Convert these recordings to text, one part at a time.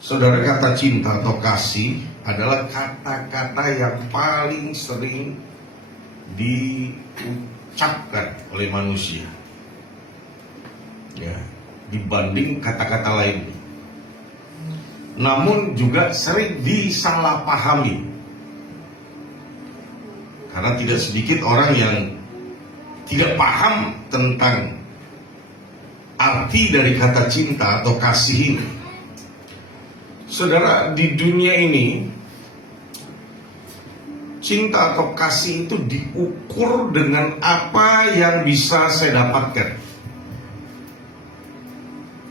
Saudara, kata cinta atau kasih adalah kata-kata yang paling sering diucapkan oleh manusia, ya, dibanding kata-kata lain. Namun juga sering disalahpahami, karena tidak sedikit orang yang tidak paham tentang arti dari kata cinta atau kasih ini. Saudara, di dunia ini cinta atau kasih itu diukur dengan apa yang bisa saya dapatkan.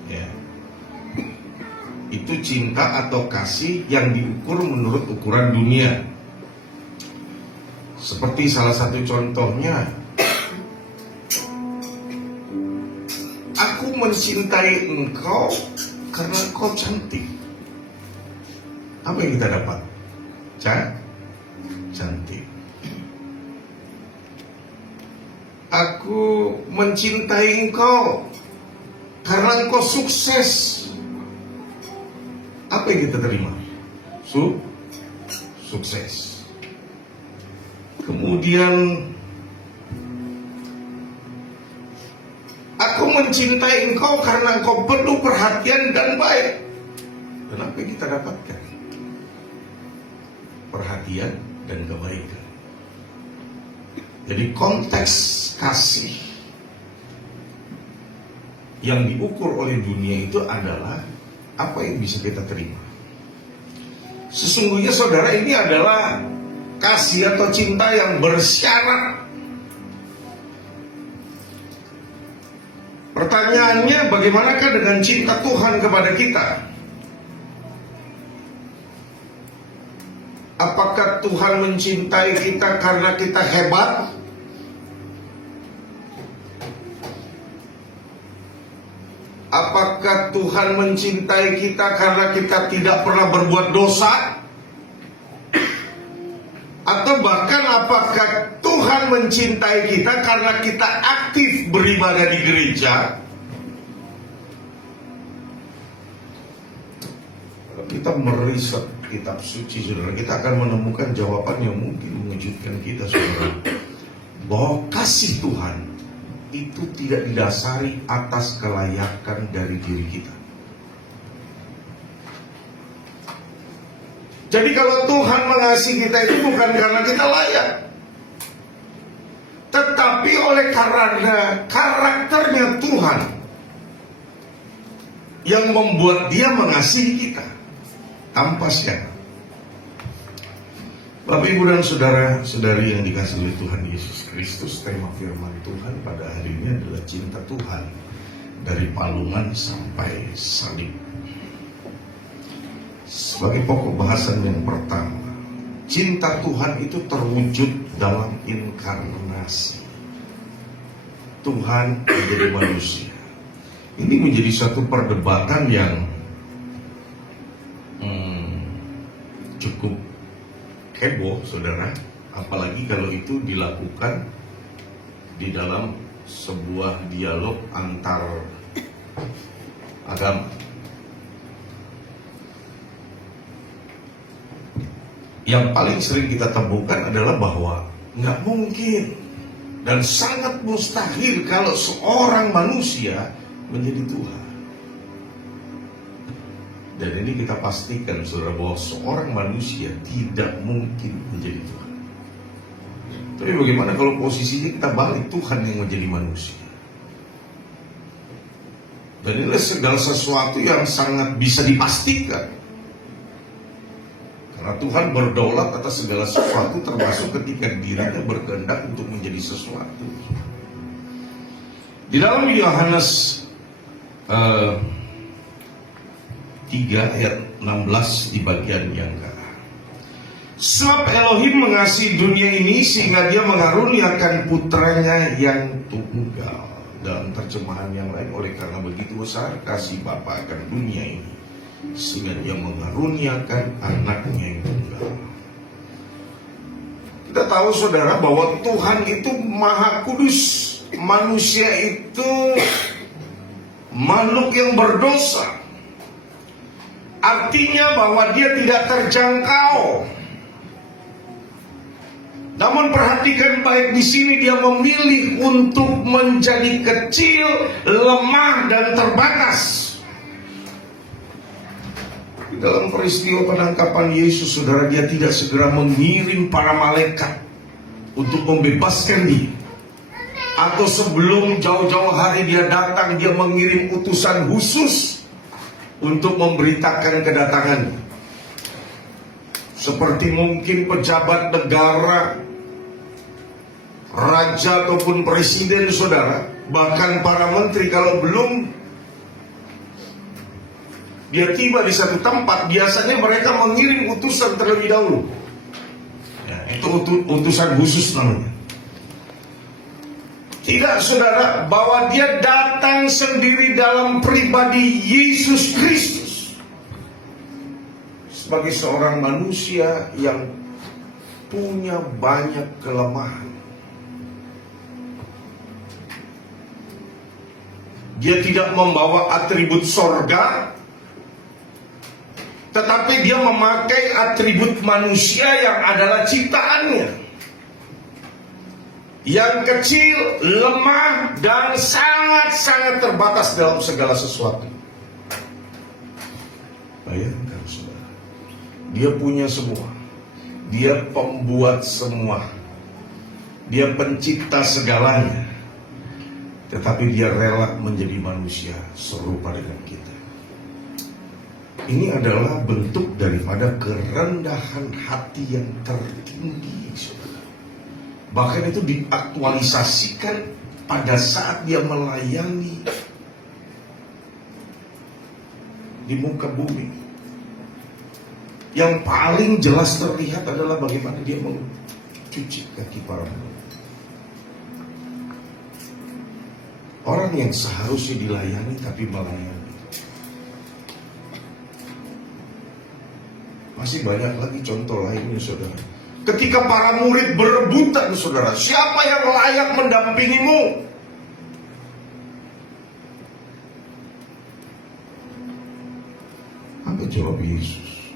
Ya. Itu cinta atau kasih yang diukur menurut ukuran dunia. Seperti salah satu contohnya, aku mencintai engkau karena engkau cantik. Apa yang kita dapat? Cantik. Aku mencintai engkau karena engkau sukses. Apa yang kita terima? Sukses. Kemudian aku mencintai engkau karena engkau penuh perhatian dan baik. Dan apa yang kita dapatkan? Perhatian dan kebaikan. Jadi konteks kasih yang diukur oleh dunia itu adalah apa yang bisa kita terima. Sesungguhnya saudara, ini adalah kasih atau cinta yang bersyarat. Pertanyaannya, bagaimanakah dengan cinta Tuhan kepada kita? Apakah Tuhan mencintai kita karena kita hebat? Apakah Tuhan mencintai kita karena kita tidak pernah berbuat dosa? Atau bahkan apakah Tuhan mencintai kita karena kita aktif beribadah di gereja? Kalau kita meriset kitab suci, saudara, kita akan menemukan jawaban yang mungkin mengejutkan kita, saudara, bahwa kasih Tuhan itu tidak didasari atas kelayakan dari diri kita. Jadi kalau Tuhan mengasihi kita itu bukan karena kita layak, tetapi oleh karena karakternya Tuhan yang membuat Dia mengasihi kita tanpa syarat. Bapak, Ibu, dan saudara-saudari yang dikasihi oleh Tuhan Yesus Kristus, tema firman Tuhan pada hari ini adalah cinta Tuhan dari palungan sampai salib. Sebagai pokok bahasan yang pertama, cinta Tuhan itu terwujud dalam inkarnasi. Tuhan menjadi manusia. Ini menjadi satu perdebatan yang cukup heboh, saudara. Apalagi kalau itu dilakukan di dalam sebuah dialog antar agama. Yang paling sering kita temukan adalah bahwa nggak mungkin dan sangat mustahil kalau seorang manusia menjadi Tuhan. Dan ini kita pastikan, saudara, bahwa seorang manusia tidak mungkin menjadi Tuhan. Tapi bagaimana kalau posisinya kita balik, Tuhan yang menjadi manusia? Dan inilah segala sesuatu yang sangat bisa dipastikan. Karena Tuhan berdaulat atas segala sesuatu, termasuk ketika dirinya berkehendak untuk menjadi sesuatu. Di dalam Yohanes 3 ayat 16 di bagian yang ke, sebab Elohim mengasihi dunia ini sehingga Dia mengaruniakan putranya yang tunggal. Dalam terjemahan yang lain, oleh karena begitu besar kasih Bapa akan dunia ini sehingga Dia mengaruniakan anaknya yang tunggal. Kita tahu, saudara, bahwa Tuhan itu maha kudus. Manusia itu makhluk yang berdosa. artinya bahwa dia tidak terjangkau. Namun perhatikan baik, di sini dia memilih untuk menjadi kecil, lemah dan terbatas. Di dalam peristiwa penangkapan Yesus, saudara, dia tidak segera mengirim para malaikat untuk membebaskan dia. Atau sebelum jauh-jauh hari dia datang, dia mengirim utusan khusus untuk memberitakan kedatangannya. Seperti mungkin pejabat negara, raja ataupun presiden, saudara, bahkan para menteri, kalau belum dia tiba di satu tempat, biasanya mereka mengirim utusan terlebih dahulu. Ya, itu utusan khusus namanya. Tidak, saudara, bahwa dia datang sendiri dalam pribadi Yesus Kristus sebagai seorang manusia yang punya banyak kelemahan. Dia tidak membawa atribut sorga, tetapi dia memakai atribut manusia yang adalah ciptaannya, yang kecil, lemah, dan sangat-sangat terbatas dalam segala sesuatu. Bayangkan, saudara, dia punya semua. Dia pembuat semua. Dia pencipta segalanya. Tetapi dia rela menjadi manusia serupa dengan kita. Ini adalah bentuk daripada kerendahan hati yang tertinggi, saudara. Bahkan itu diaktualisasikan pada saat dia melayani di muka bumi. Yang paling jelas terlihat adalah bagaimana dia mencuci kaki para murid. Orang yang seharusnya dilayani tapi melayani. Masih banyak lagi contoh lainnya, saudara. Ketika para murid berebutan, saudara, siapa yang layak mendampingimu? Apa jawab Yesus?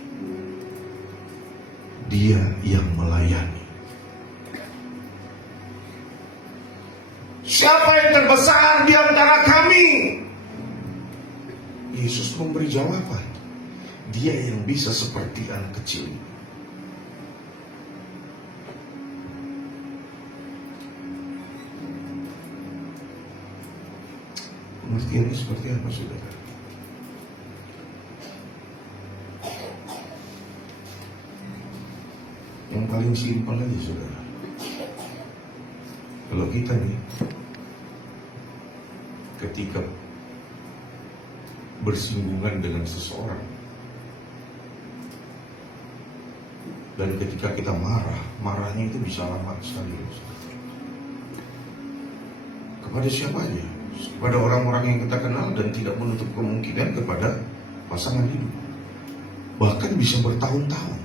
Dia yang melayani. Siapa yang terbesar di antara kami? Yesus memberi jawaban. Dia yang bisa seperti anak kecil. Pengertiannya seperti apa, saudara? Yang paling simpel aja, saudara. Kalau kita nih, ketika bersinggungan dengan seseorang, dan ketika kita marah, marahnya itu bisa lama sekali, saudara. Kepada siapa aja? Kepada orang-orang yang kita kenal dan tidak menutup kemungkinan kepada pasangan hidup. Bahkan bisa bertahun-tahun.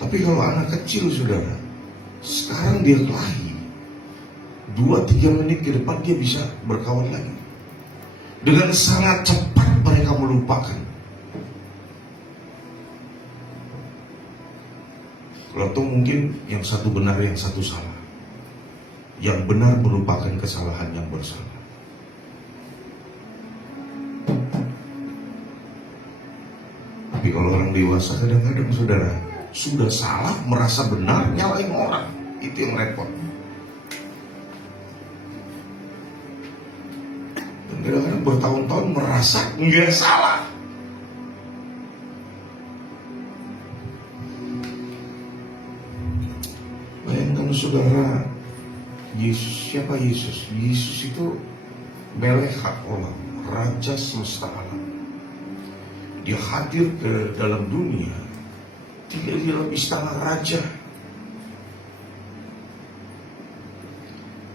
Tapi kalau anak kecil, saudara, sekarang dia kelahi, 2-3 menit ke depan dia bisa berkawan lagi. Dengan sangat cepat mereka melupakan. Kalau itu mungkin yang satu benar, yang satu salah. Yang benar merupakan kesalahan yang bersalah. Tapi kalau orang dewasa kadang-kadang, saudara, sudah salah merasa benar, nyalain orang. Itu yang repot. Dan kadang-kadang bertahun-tahun merasa nggak salah. Bayangkan, saudara, Yesus, siapa Yesus? Yesus itu melekhat olam, raja semesta alam. Dia hadir ke dalam dunia, tidak di dalam istana raja.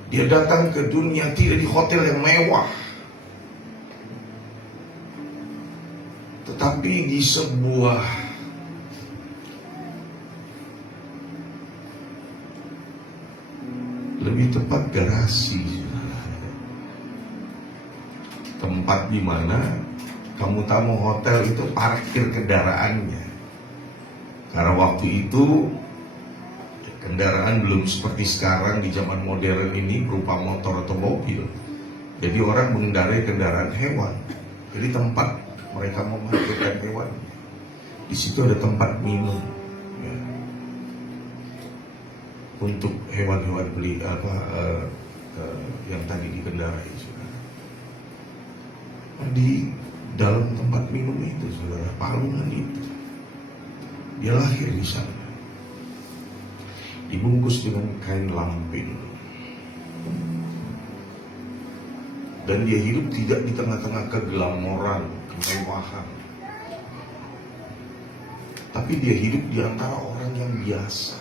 Dia datang ke dunia tidak di hotel yang mewah, tetapi di sebuah lebih tepat garasi. tempat di mana kamu tamu hotel itu parkir kendaraannya. Karena waktu itu kendaraan belum seperti sekarang di zaman modern ini berupa motor atau mobil. Jadi orang mengendarai kendaraan hewan. Jadi tempat mereka memarkirkan hewan. Di situ ada tempat minum, ya, untuk hewan-hewan yang tadi dikendarai, saudara. Di dalam tempat minum itu, saudara, palungan itu, dia lahir di sana, dibungkus dengan kain lampin, dan dia hidup tidak di tengah-tengah keglamoran, kemewahan, tapi dia hidup di antara orang yang biasa.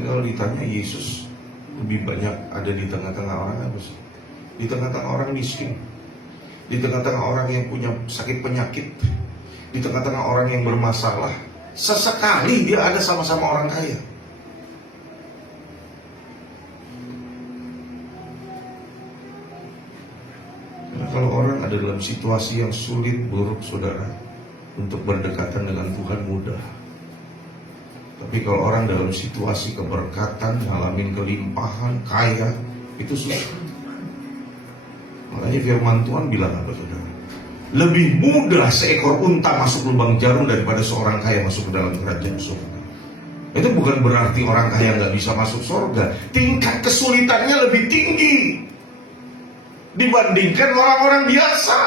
Kalau ditanya Yesus lebih banyak ada di tengah-tengah orang apa sih? Di tengah-tengah orang miskin, di tengah-tengah orang yang punya sakit penyakit, di tengah-tengah orang yang bermasalah. Sesekali dia ada sama-sama orang kaya. Karena kalau orang ada dalam situasi yang sulit, buruk, saudara, untuk berdekatan dengan Tuhan mudah. Tapi kalau orang dalam situasi keberkatan, ngalamin kelimpahan, kaya, itu susah. Makanya firman Tuhan bilang apa, saudara? Lebih mudah seekor unta masuk lubang jarum daripada seorang kaya masuk ke dalam kerajaan surga. Itu bukan berarti orang kaya nggak bisa masuk surga. Tingkat kesulitannya lebih tinggi dibandingkan orang-orang biasa.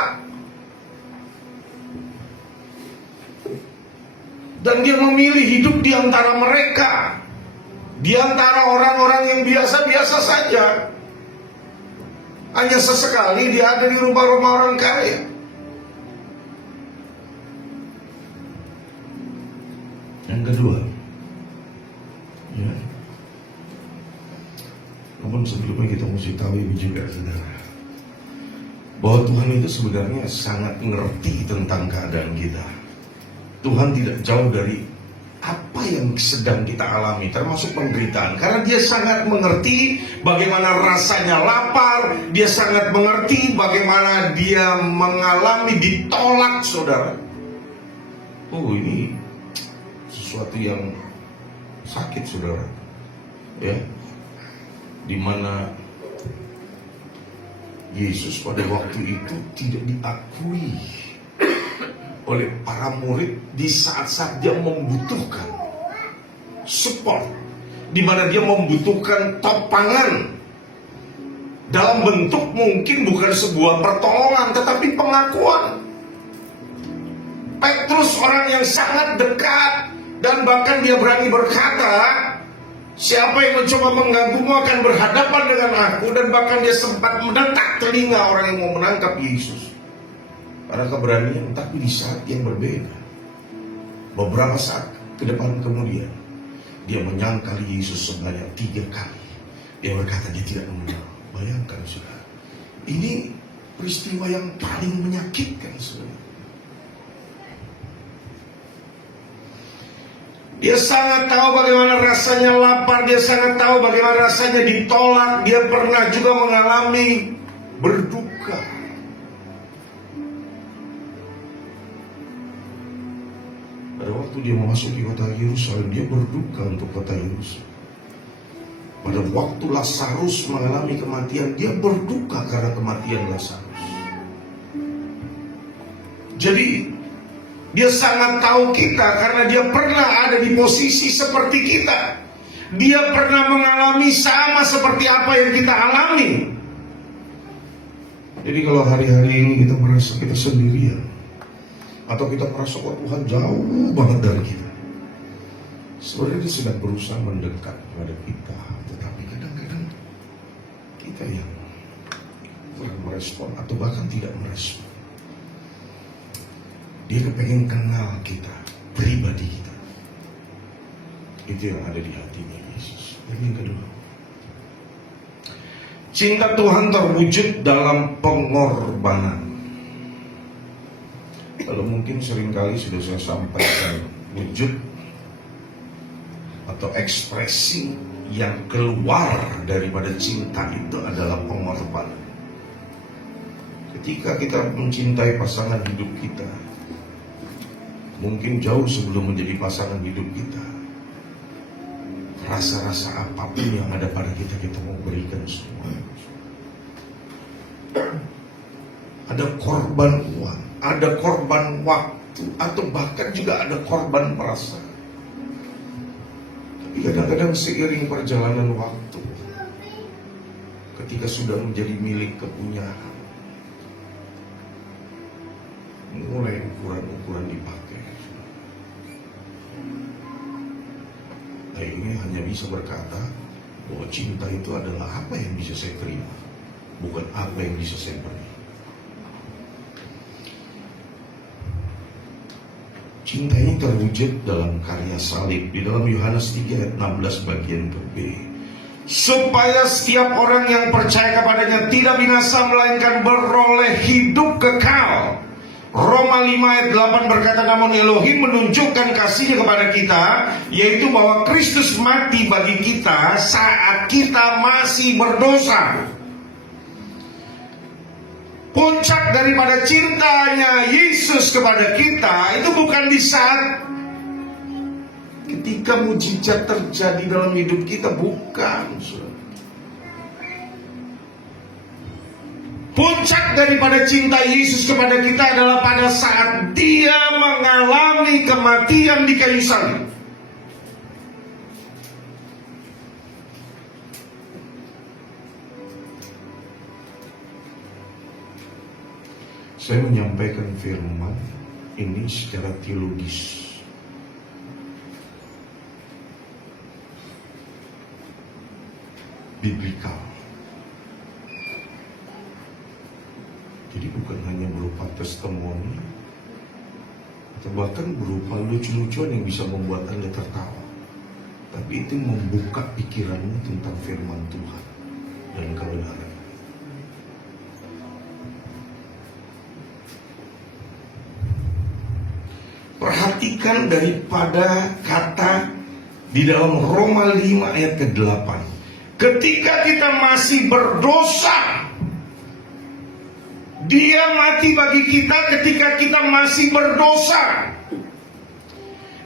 Dan dia memilih hidup di antara mereka, di antara orang-orang yang biasa-biasa saja. Hanya sesekali dia ada di rumah-rumah orang kaya. Yang kedua, ya, namun sebelumnya kita mesti tahu ini juga, saudara, bahwa Tuhan itu sebenarnya sangat mengerti tentang keadaan kita. Tuhan tidak jauh dari apa yang sedang kita alami, termasuk penderitaan. Karena dia sangat mengerti bagaimana rasanya lapar. Dia sangat mengerti bagaimana dia mengalami ditolak, saudara. Oh, ini sesuatu yang sakit, saudara. Ya, dimana Yesus pada waktu itu tidak diakui oleh para murid di saat-saat dia membutuhkan support, di mana dia membutuhkan topangan dalam bentuk mungkin bukan sebuah pertolongan tetapi pengakuan. Petrus, orang yang sangat dekat, dan bahkan dia berani berkata, siapa yang mencoba mengganggumu akan berhadapan dengan aku. Dan bahkan dia sempat mendekat telinga orang yang mau menangkap Yesus. Karena keberanian, tapi di saat yang berbeda. Beberapa saat ke depan kemudian, dia menyangkal Yesus sebanyak 3 kali. Dia berkata dia tidak mengenal. Bayangkan, saudara, ini peristiwa yang paling menyakitkan, saudara. Dia sangat tahu bagaimana rasanya lapar. Dia sangat tahu bagaimana rasanya ditolak. Dia pernah juga mengalami berduka. Pada waktu dia memasuki kota Yerusalem, dia berduka untuk kota Yerusalem. Pada waktu Lazarus mengalami kematian, dia berduka karena kematian Lazarus. Jadi dia sangat tahu kita karena dia pernah ada di posisi seperti kita. Dia pernah mengalami sama seperti apa yang kita alami. Jadi kalau hari-hari ini kita merasa kita sendirian, atau kita merasa Tuhan jauh banget dari kita, sebenarnya dia sedang berusaha mendekat kepada kita. Tetapi kadang-kadang kita yang kurang merespon atau bahkan tidak merespon. Dia kepengen kenal kita, pribadi kita. Itu yang ada di hatinya Yesus. Dan yang kedua, cinta Tuhan terwujud dalam pengorbanan. Kalau mungkin seringkali sudah saya sampaikan, wujud atau ekspresi yang keluar daripada cinta itu adalah pengorbanan. Ketika kita mencintai pasangan hidup kita, mungkin jauh sebelum menjadi pasangan hidup kita, rasa-rasa apapun yang ada pada kita, kita mau berikan semua. Ada korban uang, ada korban waktu, atau bahkan juga ada korban perasaan. Tapi kadang-kadang seiring perjalanan waktu, ketika sudah menjadi milik kepunyaan, mulai ukuran-ukuran dipakai. Nah, ini hanya bisa berkata bahwa cinta itu adalah apa yang bisa saya terima, bukan apa yang bisa saya beri. Cinta ini terwujud dalam karya salib di dalam Yohanes 3 ayat 16 bagian ke B. Supaya setiap orang yang percaya kepadanya tidak binasa melainkan beroleh hidup kekal. Roma 5 ayat 8 berkata, namun Elohim menunjukkan kasihnya kepada kita, yaitu bahwa Kristus mati bagi kita saat kita masih berdosa. Puncak daripada cintanya Yesus kepada kita itu bukan di saat ketika mujizat terjadi dalam hidup kita, bukan. Puncak daripada cinta Yesus kepada kita adalah pada saat Dia mengalami kematian di kayu salib. Saya menyampaikan firman ini secara teologis. Biblikal. Jadi bukan hanya berupa testimoni, atau bahkan berupa lucu-lucuan yang bisa membuat Anda tertawa, tapi itu membuka pikiranmu tentang firman Tuhan dan kebenaran. Perhatikan daripada kata di dalam Roma 5 ayat ke-8. Ketika kita masih berdosa, Dia mati bagi kita ketika kita masih berdosa.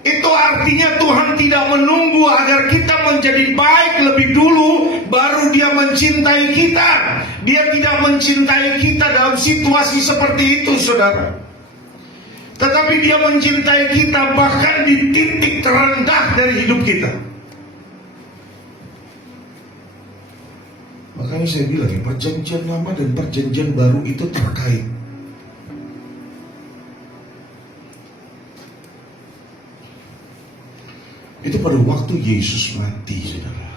Itu artinya Tuhan tidak menunggu agar kita menjadi baik lebih dulu baru Dia mencintai kita. Dia tidak mencintai kita dalam situasi seperti itu, saudara. Tetapi Dia mencintai kita bahkan di titik terendah dari hidup kita. Makanya saya bilang ya, perjanjian lama dan perjanjian baru itu terkait. Itu pada waktu Yesus mati, saudara.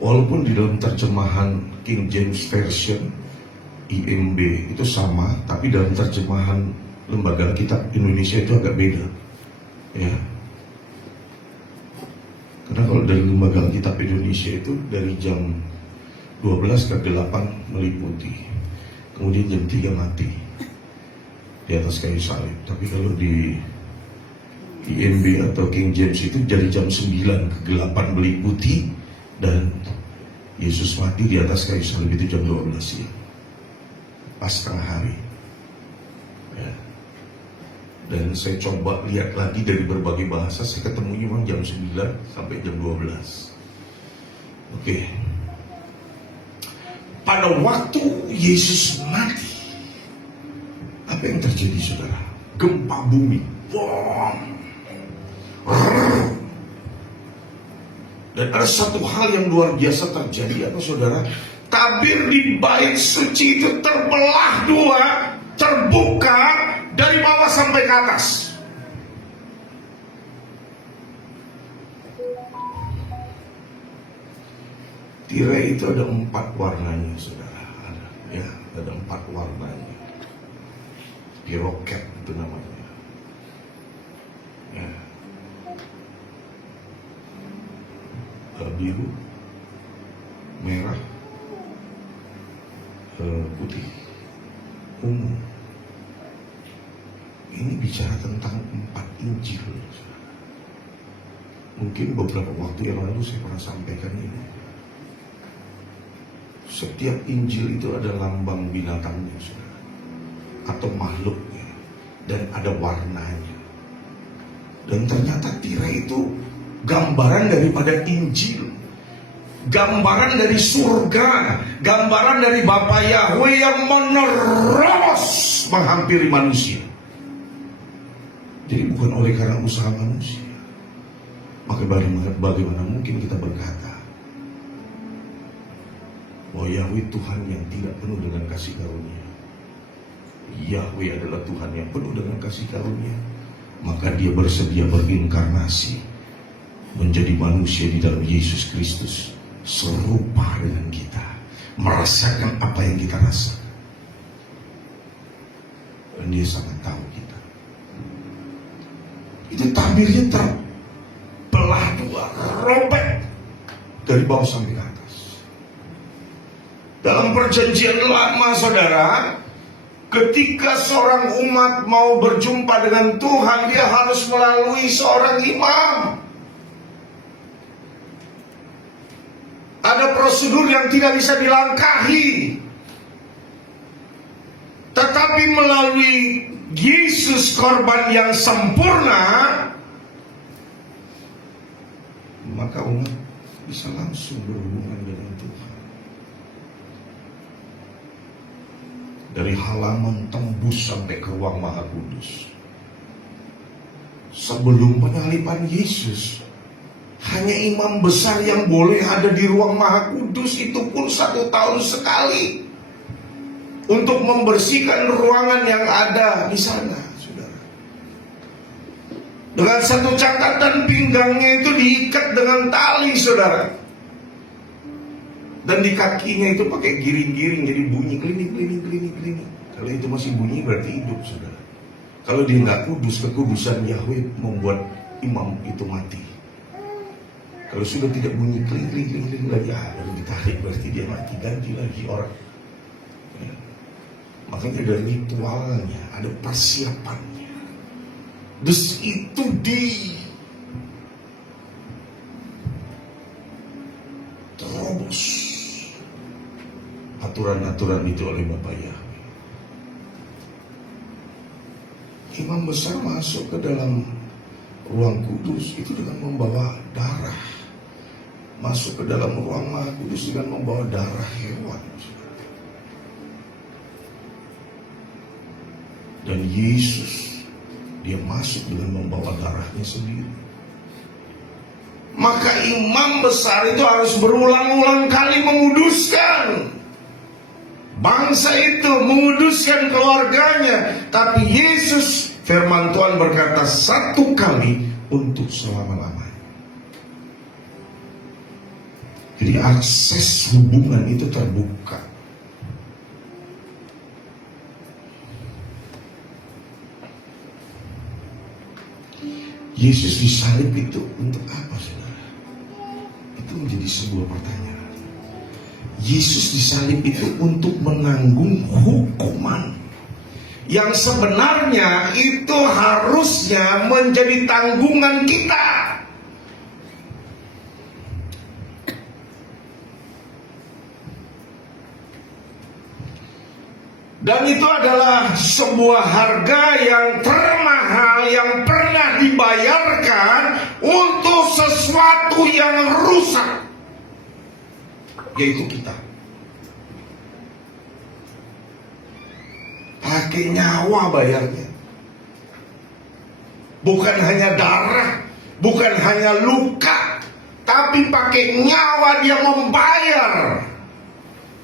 Walaupun di dalam terjemahan King James Version IMB itu sama, tapi dalam terjemahan Lembaga Kitab Indonesia itu agak beda, ya. Karena kalau dari Lembaga Kitab Indonesia itu dari jam 12 ke 8 meliputi, kemudian jam 3 mati di atas kayu salib. Tapi kalau di IMB atau King James itu dari jam 9 ke 8 meliputi, dan Yesus mati di atas kayu salib itu jam 12 siang, pas tengah hari, ya. Dan saya coba lihat lagi dari berbagai bahasa, saya ketemunya memang jam 9 sampai jam 12. Oke. Pada waktu Yesus mati, apa yang terjadi, saudara? Gempa bumi, bom. Dan ada satu hal yang luar biasa terjadi, apa, saudara? Tabir di bait suci itu terbelah dua, terbuka dari bawah sampai ke atas. Tirai itu ada 4 warnanya, saudara. Ada 4 warnanya. Piroket itu namanya. Ya. Biru, merah, putih, ungu. Ini bicara tentang 4 Injil. Mungkin beberapa waktu yang lalu saya pernah sampaikan ini. Setiap Injil itu ada lambang binatangnya, saudara, atau makhluknya, dan ada warnanya. Dan ternyata tirai itu gambaran daripada Injil, gambaran dari surga, gambaran dari Bapa Yahweh yang menerobos menghampiri manusia. Jadi bukan oleh karena usaha manusia. Maka bagaimana mungkin kita berkata bahwa Yahweh Tuhan yang tidak penuh dengan kasih karunia? Yahweh adalah Tuhan yang penuh dengan kasih karunia. Maka dia bersedia berinkarnasi menjadi manusia di dalam Yesus Kristus, serupa dengan kita, merasakan apa yang kita rasakan. Dan dia sangat tahu kita. Itu tabirnya terbelah dua, robek dari bawah sampai ke atas. Dalam perjanjian lama, saudara, ketika seorang umat mau berjumpa dengan Tuhan, dia harus melalui seorang imam. Ada prosedur yang tidak bisa dilangkahi. Tetapi melalui Yesus korban yang sempurna, maka umat bisa langsung berhubungan dengan Tuhan. Dari halaman tembus sampai ke ruang Maha Kudus. Sebelum penyaliban Yesus, hanya imam besar yang boleh ada di ruang Maha Kudus, itu pun 1 tahun sekali, untuk membersihkan ruangan yang ada di sana, saudara. Dengan satu catatan, pinggangnya itu diikat dengan tali, saudara. Dan di kakinya itu pakai giring-giring, jadi bunyi klinik. Kalau itu masih bunyi berarti hidup, saudara. Kalau dia nggak kudus, kekudusan Yahweh membuat imam itu mati. Kalau sudah tidak bunyi kling lagi, baru ditarik, berarti dia mati, ganti lagi orang. Ya. Makanya ada ritualnya, ada persiapannya. Dus itu terobos aturan-aturan itu oleh Bapak Yahweh. Imam besar masuk ke dalam ruang kudus itu dengan membawa darah. Masuk ke dalam ruang Maha Kudus dengan membawa darah hewan. Dan Yesus, dia masuk dengan membawa darahnya sendiri. Maka imam besar itu harus berulang-ulang kali menguduskan bangsa itu, menguduskan keluarganya. Tapi Yesus, firman Tuhan berkata, 1 kali untuk selama-lamanya. Jadi akses hubungan itu terbuka. Yesus disalib itu untuk apa, saudara? Itu menjadi sebuah pertanyaan. Yesus disalib itu untuk menanggung hukuman yang sebenarnya itu harusnya menjadi tanggungan kita. Dan itu adalah sebuah harga yang termahal yang pernah dibayarkan untuk sesuatu yang rusak, yaitu kita. Pakai nyawa bayarnya. Bukan hanya darah, bukan hanya luka, tapi pakai nyawa dia membayar.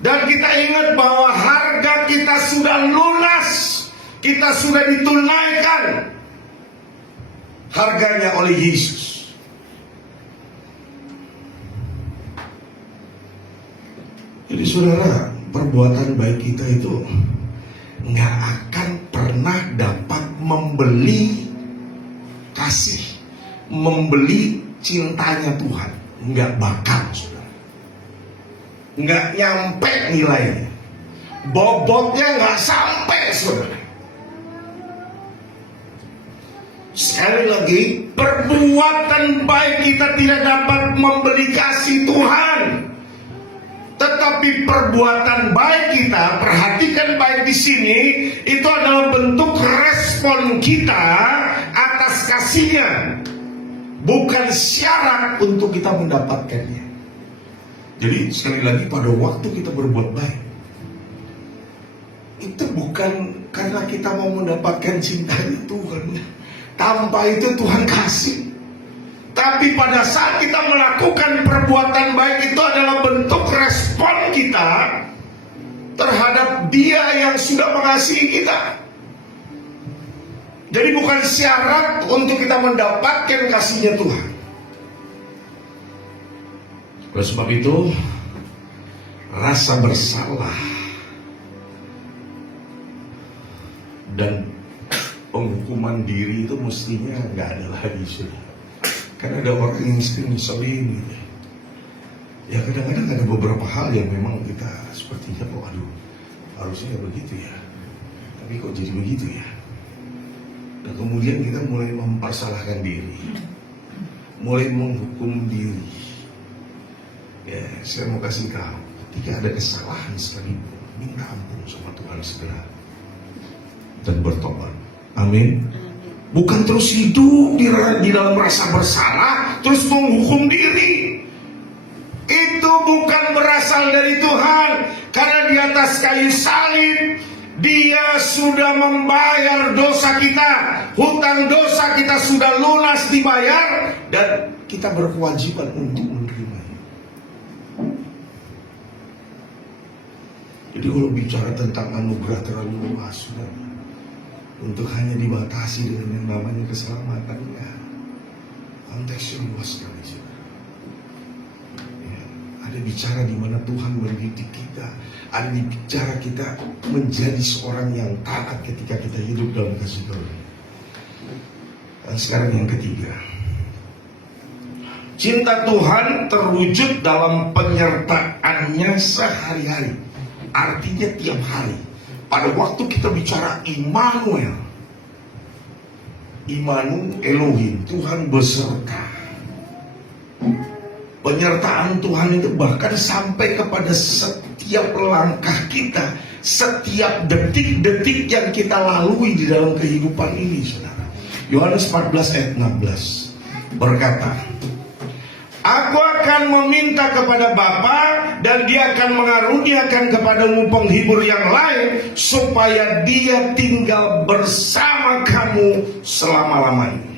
Dan kita ingat bahwa harga kita sudah lunas, kita sudah ditunaikan harganya oleh Yesus. Jadi saudara, perbuatan baik kita itu nggak akan pernah dapat membeli kasih, membeli cintanya Tuhan. Nggak bakal, saudara. Nggak nyampe nilainya, bobotnya nggak sampai, saudara. Sekali lagi, perbuatan baik kita tidak dapat membeli kasih Tuhan. Tetapi perbuatan baik kita, perhatikan baik di sini, itu adalah bentuk respon kita atas kasihnya, bukan syarat untuk kita mendapatkannya. Jadi sekali lagi, pada waktu kita berbuat baik, itu bukan karena kita mau mendapatkan cinta Tuhan. Tanpa itu Tuhan kasih. Tapi pada saat kita melakukan perbuatan baik, itu adalah bentuk respon kita terhadap Dia yang sudah mengasihi kita. Jadi bukan syarat untuk kita mendapatkan kasihnya Tuhan. Oleh sebab itu, rasa bersalah dan penghukuman diri itu mestinya nggak ada lagi, sudah. Karena ada orang yang mesti nyeselin gitu. Ya kadang-kadang ada beberapa hal yang memang kita sepertinya, oh aduh, harusnya begitu ya, tapi kok jadi begitu ya. Dan kemudian kita mulai mempersalahkan diri, mulai menghukum diri. Ya, saya mau kasih tahu, ketika ada kesalahan sekalipun, minta ampun sama Tuhan segera dan bertobat. Amin. Bukan terus hidup di dalam rasa bersalah, terus menghukum diri. Itu bukan berasal dari Tuhan. Karena di atas kayu salib, Dia sudah membayar dosa kita. Hutang dosa kita sudah lunas dibayar, dan kita berkewajiban untuk menerimanya. Jadi kalau bicara tentang anugerah terlalu luas, sudah, untuk hanya dibatasi dengan yang namanya keselamatan, ya, konteksnya luas sekali. Ya, ada bicara di mana Tuhan mendidik kita, ada bicara kita menjadi seorang yang taat ketika kita hidup dalam kasih karunia. Dan sekarang yang ketiga, cinta Tuhan terwujud dalam penyertaannya sehari-hari. Artinya tiap hari. Pada waktu kita bicara Immanuel, Elohim, Tuhan beserta. Penyertaan Tuhan itu bahkan sampai kepada setiap langkah kita, setiap detik-detik yang kita lalui di dalam kehidupan ini, saudara. Yohanes 14 ayat 16 berkata, Aku akan meminta kepada Bapa, dan Dia akan mengaruniakan kepadamu penghibur yang lain, supaya Dia tinggal bersama kamu selama-lamanya.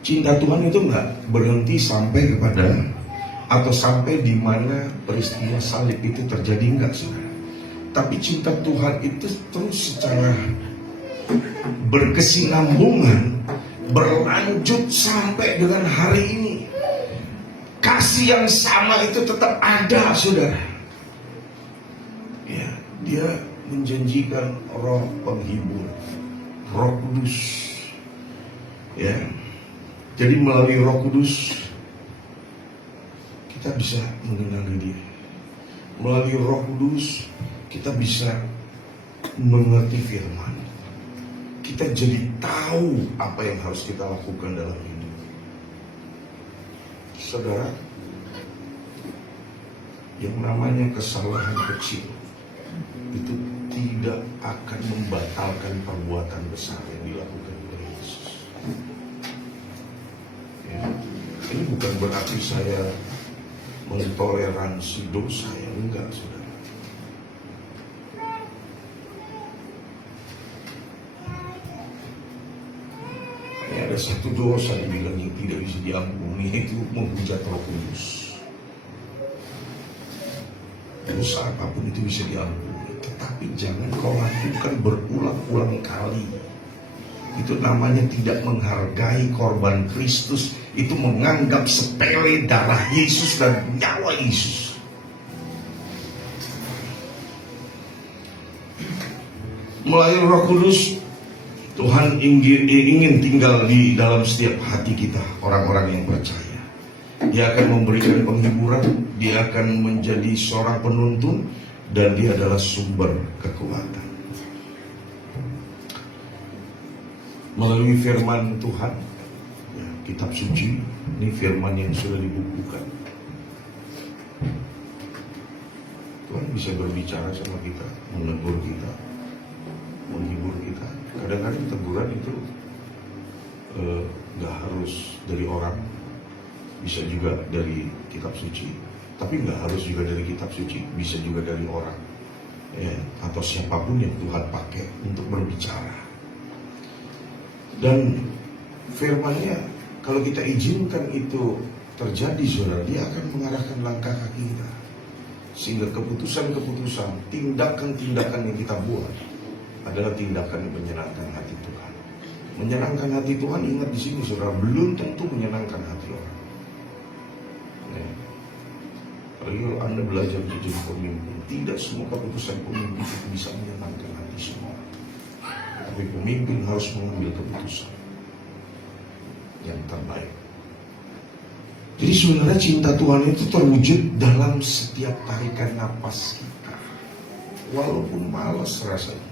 Cinta Tuhan itu enggak berhenti sampai kepada, atau sampai di mana peristiwa salib itu terjadi, enggak, saudara. Tapi cinta Tuhan itu terus secara berkesinambungan, berlanjut sampai dengan hari ini. Kasih yang sama itu tetap ada, saudara. Ya, Dia menjanjikan Roh penghibur, Roh Kudus. Ya, jadi melalui Roh Kudus kita bisa mengenali Dia. Melalui Roh Kudus kita bisa mengerti firman. Kita jadi tahu apa yang harus kita lakukan dalam hidup. Saudara, yang namanya kesalahan kecil itu tidak akan membatalkan perbuatan besar yang dilakukan oleh Yesus. Ya, ini bukan berarti saya mentoleransi dosa, yang enggak, saudara. Ada satu dosa dibilang yang tidak bisa diampuni, itu menghujat Roh Kudus. Dosa apapun itu bisa diampuni, tetapi jangan kau lakukan berulang-ulang kali. Itu namanya tidak menghargai korban Kristus. Itu menganggap sepele darah Yesus dan nyawa Yesus. Melalui Roh Kudus, Tuhan ingin tinggal di dalam setiap hati kita, orang-orang yang percaya. Dia akan memberikan penghiburan, Dia akan menjadi seorang penuntun, dan Dia adalah sumber kekuatan. melalui firman Tuhan, ya, kitab suci. Ini firman yang sudah dibukukan. Tuhan bisa berbicara sama kita, menegur kita, menghibur kita. Kadang-kadang teguran itu gak harus dari orang, bisa juga dari kitab suci. Tapi gak harus juga dari kitab suci, bisa juga dari orang, ya, atau siapapun yang Tuhan pakai untuk berbicara. Dan firman-Nya, kalau kita izinkan itu terjadi, saudara, dia akan mengarahkan langkah kaki kita. Sehingga keputusan-keputusan, tindakan-tindakan yang kita buat adalah tindakan yang menyenangkan hati Tuhan. Menyenangkan hati Tuhan, ingat di sini saudara, belum tentu menyenangkan hati orang. Ya. Kalau Anda belajar menjadi pemimpin, tidak semua keputusan pemimpin itu bisa menyenangkan hati semua. Tapi pemimpin harus mengambil keputusan yang terbaik. Jadi sebenarnya cinta Tuhan itu terwujud dalam setiap tarikan napas kita. Walaupun malas rasanya,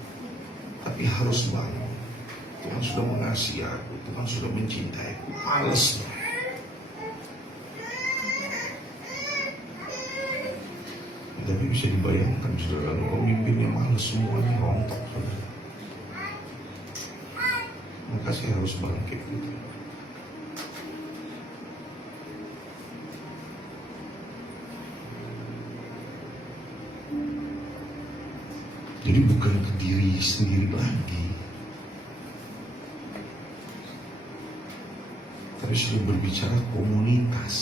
tapi harus bangun. Tuhan sudah mengasihi aku, Tuhan sudah mencintai aku. Malas. Tapi bisa dibayangkan saudara, kalau pemimpin yang malas semuanya rontok saudara. Maka saya harus bangkit gitu. Jadi bukan ke diri sendiri lagi, tapi sudah berbicara komunitas,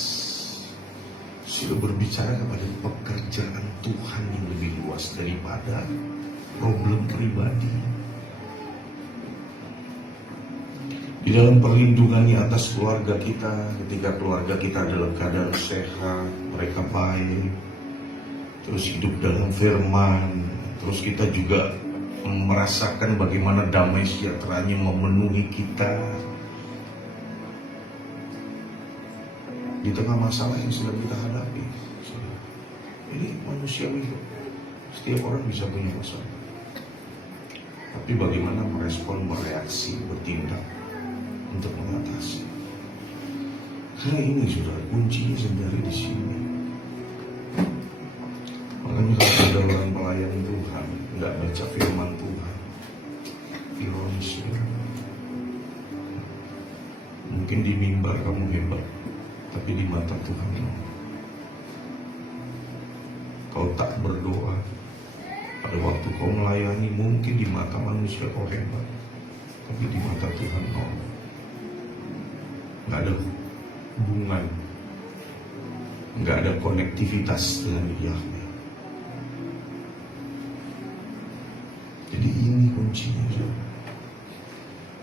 sudah berbicara kepada pekerjaan Tuhan yang lebih luas daripada problem pribadi. Di dalam perlindungannya atas keluarga kita, ketika keluarga kita dalam keadaan sehat, mereka baik, terus hidup dalam firman. Terus kita juga merasakan bagaimana damai sejahteranya memenuhi kita di tengah masalah yang sedang kita hadapi. Ini manusiawi, setiap orang bisa punya masalah. Tapi bagaimana merespon, bereaksi, bertindak untuk mengatasi. Karena ini sudah kuncinya sebenarnya di sini. Makanya kalau ada orang pelayan Tuhan nggak baca firman Tuhan, ironis ya. Mungkin di mimbar kamu hebat, tapi di mata Tuhan kau tak berdoa. Pada waktu kau melayani, mungkin di mata manusia kau hebat, tapi di mata Tuhan kau nggak ada hubungan, nggak ada konektivitas dengan Yahweh. Jadi ini kuncinya.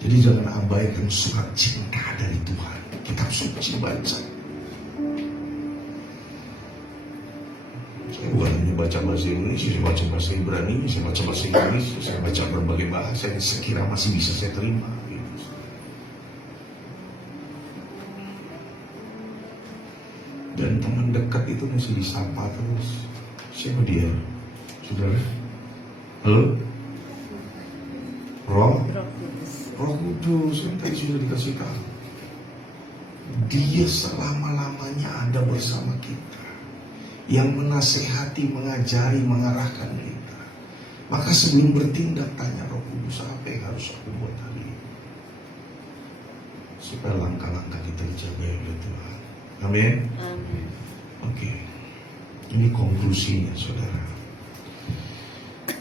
Jadi jangan abaikan surat cinta dari Tuhan. Kitab suci baca. Saya bukan hanya baca bahasa Indonesia, saya baca bahasa Ibrani, saya baca bahasa Inggris, saya baca berbagai bahasa yang sekira masih bisa saya terima. Dan teman dekat itu masih disapa terus. Siapa dia? Saudara? Halo? Roh Kudus yang tadi sudah dikasih tahu. Dia selama-lamanya ada bersama kita, yang menasehati, mengajari, mengarahkan kita. Maka sebelum bertindak, tanya Roh Kudus, apa yang harus aku buat hari ini, supaya langkah-langkah kita dijaga oleh Tuhan. Amin. Oke. Ini konklusinya saudara.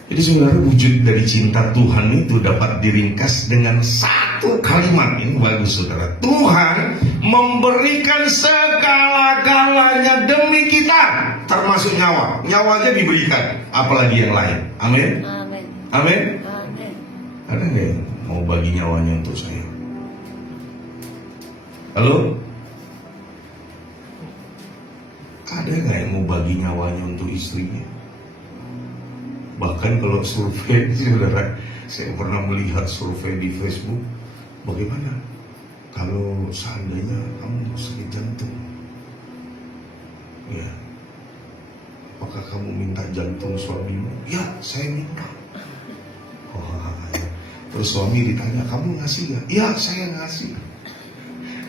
Jadi sebenarnya wujud dari cinta Tuhan itu dapat diringkas dengan satu kalimat. Ini bagus saudara. Tuhan memberikan segala-galanya demi kita, termasuk nyawa. Nyawanya diberikan, apalagi yang lain. Amin. Amin. Amin. Amin. Ada nggak yang mau bagi nyawanya untuk saya? Halo? Ada nggak yang mau bagi nyawanya untuk istrinya? Bahkan kalau survei, saudara, saya pernah melihat survei di Facebook. Bagaimana kalau seandainya kamu sakit jantung, ya, apakah kamu minta jantung suamimu? Ya, saya minta. Oh, ya. Terus suami ditanya, kamu ngasih gak? Iya, saya ngasih.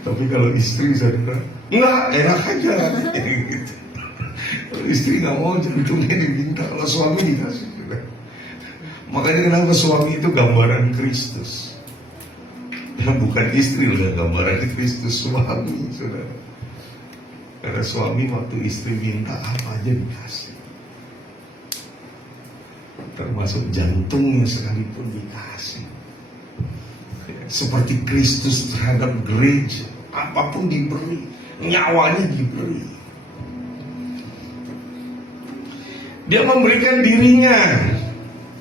Tapi kalau istri, saudara, enggak, enak aja. Gitu. Kalau istri gak mau, jantungnya diminta. Kalau suami dikasih. Makanya kenapa suami itu gambaran Kristus. Ya bukan istri lah, gambaran Kristus, suami, saudara. Karena suami waktu istri minta apa aja dikasih. Termasuk jantungnya sekalipun dikasih. Seperti Kristus terhadap gereja, apapun diberi, nyawanya diberi. Dia memberikan dirinya,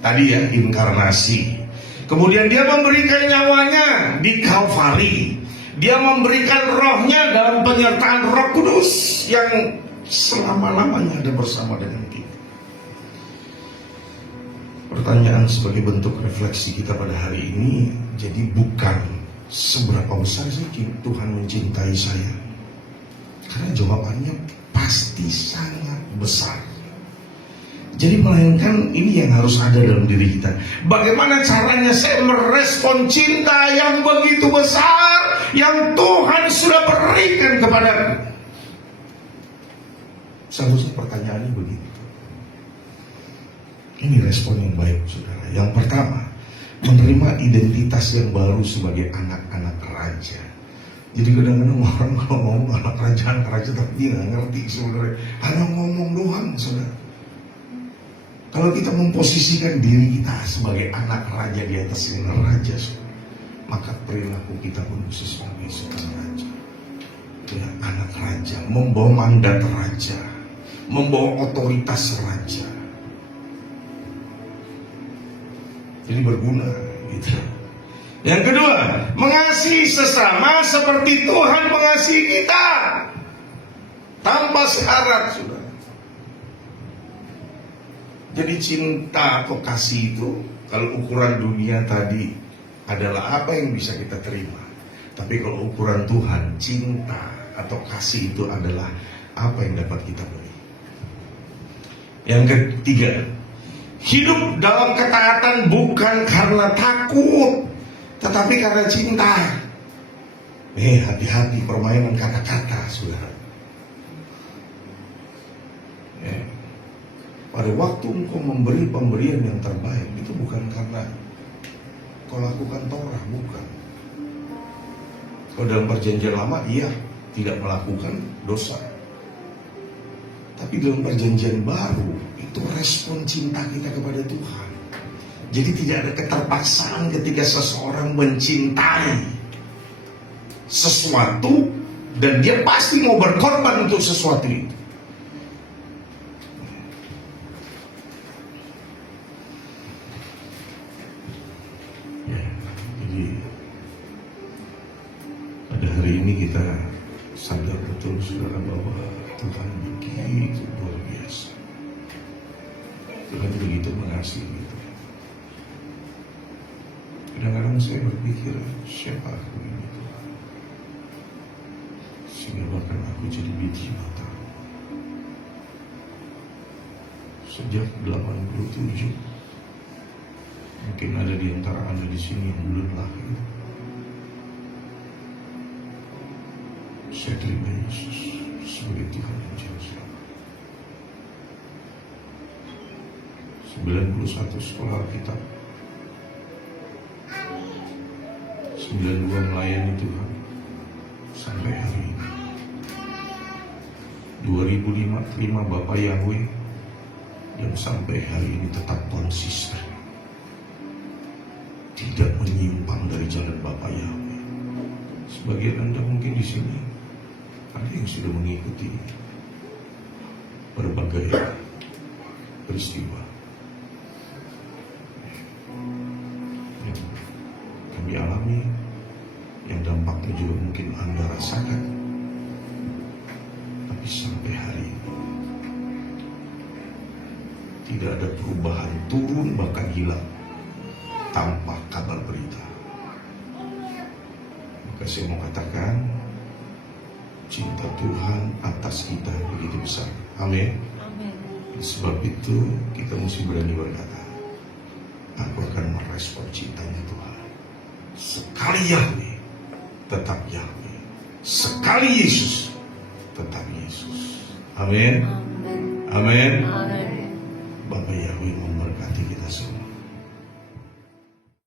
tadi ya, inkarnasi. Kemudian dia memberikan nyawanya di Kalvari. Dia memberikan rohnya dalam penyertaan Roh Kudus yang selama-lamanya ada bersama dengan kita. Pertanyaan sebagai bentuk refleksi kita pada hari ini, jadi bukan seberapa besar sih Tuhan mencintai saya, karena jawabannya pasti sangat besar. Jadi melainkan ini yang harus ada dalam diri kita. Bagaimana caranya saya merespon cinta yang begitu besar yang Tuhan sudah berikan kepadaku? Seharusnya pertanyaannya begitu. Ini respon yang baik, saudara. Yang pertama, menerima identitas yang baru sebagai anak-anak raja. Jadi kadang-kadang orang kalau ngomong anak raja, tapi dia nggak ngerti sebenarnya. Hanya ngomong doang, saudara. Kalau kita memposisikan diri kita sebagai anak raja di atas seorang raja, maka perilaku kita pun sebagai seorang raja. Ya, anak raja, membawa mandat raja, membawa otoritas raja. Jadi berguna gitu. Yang kedua, mengasihi sesama seperti Tuhan mengasihi kita, tanpa syarat, saudara. Jadi cinta atau kasih itu, kalau ukuran dunia tadi adalah apa yang bisa kita terima. Tapi kalau ukuran Tuhan, cinta atau kasih itu adalah apa yang dapat kita beri. Yang ketiga, hidup dalam ketaatan bukan karena takut, tetapi karena cinta. Hati-hati permainan kata-kata, saudara. Pada waktu engkau memberi pemberian yang terbaik, itu bukan karena kau lakukan Torah, bukan. Kalau dalam perjanjian lama, iya, tidak melakukan dosa. Tapi dalam perjanjian baru, itu respon cinta kita kepada Tuhan. Jadi tidak ada keterpaksaan ketika seseorang mencintai sesuatu dan dia pasti mau berkorban untuk sesuatu itu. Jadi pada hari ini kita sadar betul, saudara, bahwa Tuhan begitu luar biasa. Tuhan begitu mengasihi kita. Kadang-kadang saya berpikir, siapa aku ini Tuhan? Sehingga bahkan aku jadi biji mata. Sejak 87, mungkin ada di antara Anda di sini yang belum lahir, saya terima Yesus sebagai Tuhan dan Juru Selamat. 91 sekolah Alkitab, 92 melayani Tuhan sampai hari ini. 2005 terima Bapak Yahweh yang sampai hari ini tetap konsisten, tidak menyimpang dari jalan Bapak Yahweh. Sebagian Anda mungkin di sini ada yang sudah mengikuti berbagai peristiwa yang kami alami, yang dampaknya juga mungkin Anda rasakan. Tapi sampai hari ini tidak ada perubahan, turun bahkan hilang tanpa kabar berita. Maka saya mau katakan, cinta Tuhan atas kita begitu besar. Amin. Sebab itu kita mesti berani berkata, aku akan merespon cintanya Tuhan. Sekali Yahweh, tetap Yahweh. Sekali Yesus, tetap Yesus. Amin. Amin. Bapak Yahweh memberkati kita semua.